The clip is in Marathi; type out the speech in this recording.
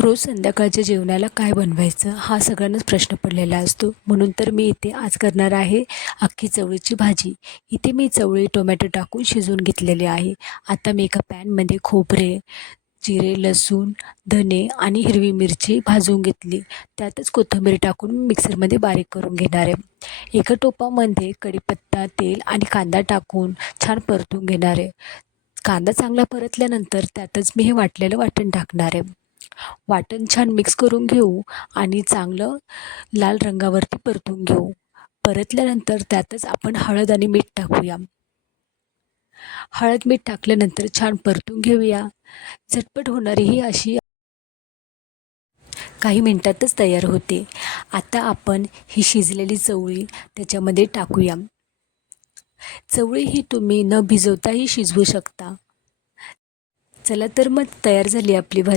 रोज संध्याकाळच्या जेवणाला काय बनवायचं हा सगळ्यांनाच प्रश्न पडलेला असतो. म्हणून तर मी इथे आज करणार आहे अख्खी चवळीची भाजी. इथे मी चवळी टोमॅटो टाकून शिजवून घेतलेले आहे. आता मी एका पॅनमध्ये खोबरे, जिरे, लसूण, धने आणि हिरवी मिरची भाजून घेतली. त्यातच कोथिंबीर टाकून मिक्सरमध्ये बारीक करून घेणार आहे. एका टोपामध्ये कढीपत्ता, तेल आणि कांदा टाकून छान परतून घेणार आहे. कांदा चांगला परतल्यानंतर त्यातच मी हे वाटलेलं वाटण टाकणार आहे. वाटण छान मिक्स करून घेऊ आणि चांगलं लाल रंगावरती परतून घेऊ. परतल्यानंतर त्यातच आपण हळद आणि मीठ टाकूया. हळद मीठ टाकल्यानंतर छान परतून घेऊया. झटपट होणारी ही अशी काही मिनिटातच तयार होते. आता आपण ही शिजलेली चवळी त्याच्यामध्ये टाकूया. चवळी ही तुम्ही न भिजवताही शिजवू शकता. चला तर मग तयार झाली आपली भाजी.